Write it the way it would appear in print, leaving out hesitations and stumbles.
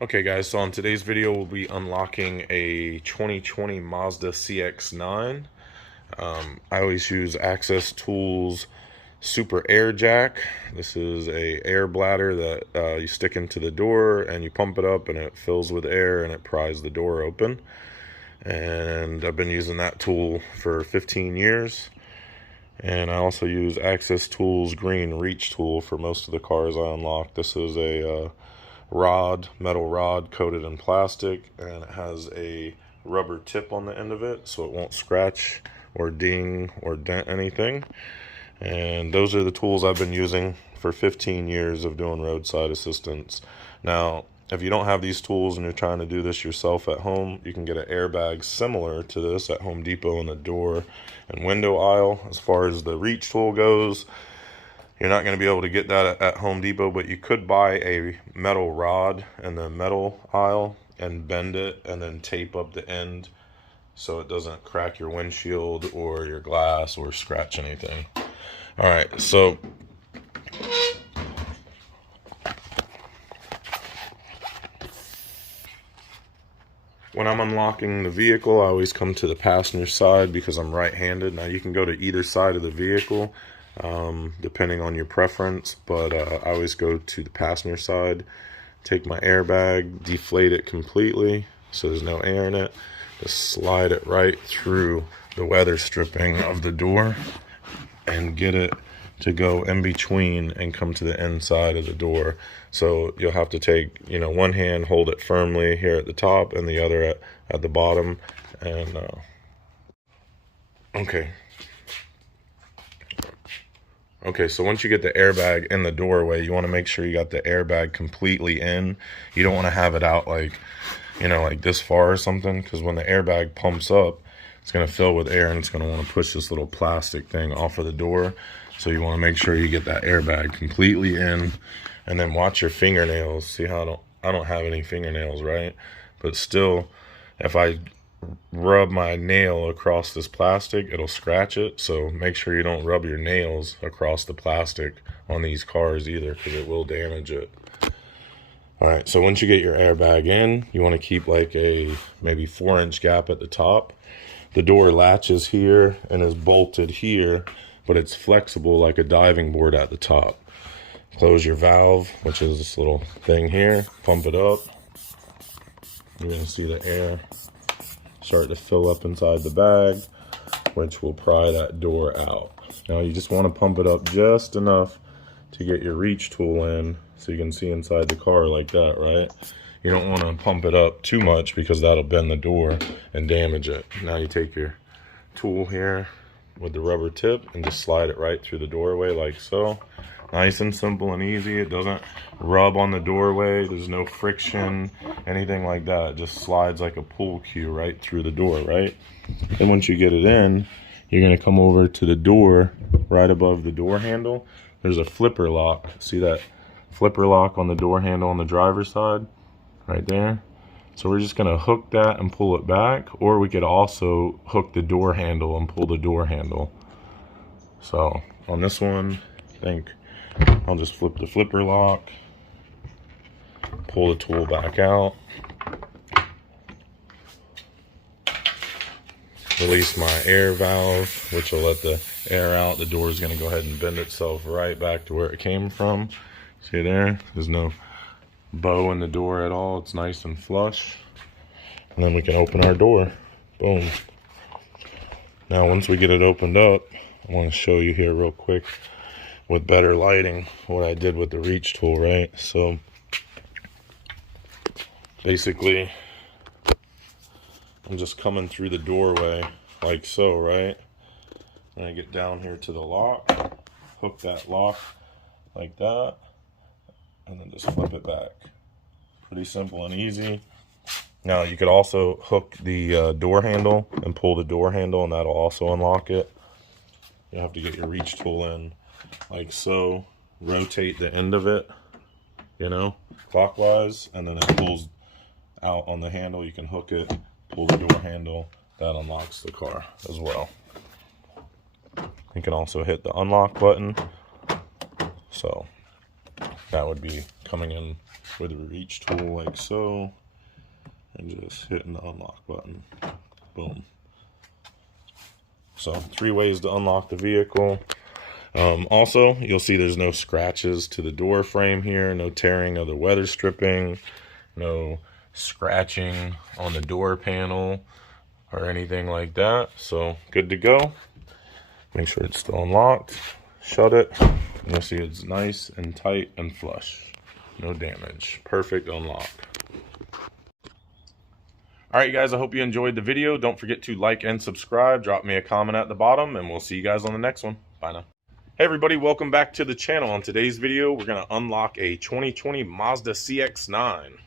Okay guys, so on today's video we'll be unlocking a 2020 Mazda CX-9. I always use Access Tools Super Air Jack. This is a air bladder that you stick into the door and you pump it up and it fills with air and it pries the door open. And I've been using that tool for 15 years. And I also use Access Tools Green Reach Tool for most of the cars I unlock. This is a metal rod coated in plastic, and it has a rubber tip on the end of it so it won't scratch or ding or dent anything. And those are the tools I've been using for 15 years of doing roadside assistance. Now, if you don't have these tools and you're trying to do this yourself at home, you can get an airbag similar to this at Home Depot in the door and window aisle. As far as the reach tool goes, you're not going to be able to get that at Home Depot, but you could buy a metal rod in the metal aisle and bend it and then tape up the end so it doesn't crack your windshield or your glass or scratch anything. All right, so when I'm unlocking the vehicle, I always come to the passenger side because I'm right-handed. Now you can go to either side of the vehicle depending on your preference, but I always go to the passenger side, take my airbag, deflate it completely so there's no air in it, just slide it right through the weather stripping of the door and get it to go in between and come to the inside of the door. So you'll have to take, one hand, hold it firmly here at the top and the other at the bottom. And Okay, so once you get the airbag in the doorway, you want to make sure you got the airbag completely in. You don't want to have it out like this far or something, because when the airbag pumps up, it's going to fill with air and it's going to want to push this little plastic thing off of the door. So you want to make sure you get that airbag completely in, and then watch your fingernails. See how I don't have any fingernails, right? But still, if I rub my nail across this plastic, it'll scratch it. So make sure you don't rub your nails across the plastic on these cars either, because it will damage it. All right, so once you get your airbag in, you want to keep like a maybe 4-inch gap at the top. The door latches here and is bolted here, but it's flexible like a diving board at the top. Close your valve, which is this little thing here, pump it up. You're going to see the air start to fill up inside the bag, which will pry that door out. Now you just want to pump it up just enough to get your reach tool in so you can see inside the car like that, right? You don't want to pump it up too much because that'll bend the door and damage it. Now you take your tool here with the rubber tip and just slide it right through the doorway like so. Nice and simple and easy. It doesn't rub on the doorway. There's no friction, anything like that. It just slides like a pool cue right through the door, right? And once you get it in, you're going to come over to the door right above the door handle. There's a flipper lock. See that flipper lock on the door handle on the driver's side? Right there. So we're just going to hook that and pull it back, or we could also hook the door handle and pull the door handle. So on this one, I think I'll just flip the flipper lock, pull the tool back out, release my air valve, which will let the air out. The door is going to go ahead and bend itself right back to where it came from. See there? There's no bow in the door at all. It's nice and flush. And then we can open our door. Boom. Now once we get it opened up, I want to show you here real quick with better lighting what I did with the reach tool, right? So basically I'm just coming through the doorway like so, right? And I get down here to the lock, hook that lock like that, and then just flip it back. Pretty simple and easy. Now you could also hook the door handle and pull the door handle, and that'll also unlock it. You have to get your reach tool in like so, rotate the end of it, clockwise, and then it pulls out on the handle. You can hook it, pull the door handle, that unlocks the car as well. You can also hit the unlock button. So That would be coming in with a reach tool like so, and just hitting the unlock button. Boom. So 3 ways to unlock the vehicle. Also, you'll see there's no scratches to the door frame here, no tearing of the weather stripping, no scratching on the door panel or anything like that. So good to go. Make sure it's still unlocked. Shut it. You'll see it's nice and tight and flush. No damage. Perfect unlock. Alright guys, I hope you enjoyed the video. Don't forget to like and subscribe. Drop me a comment at the bottom, and we'll see you guys on the next one. Bye now. Hey everybody, welcome back to the channel. On today's video, we're going to unlock a 2020 Mazda CX-9.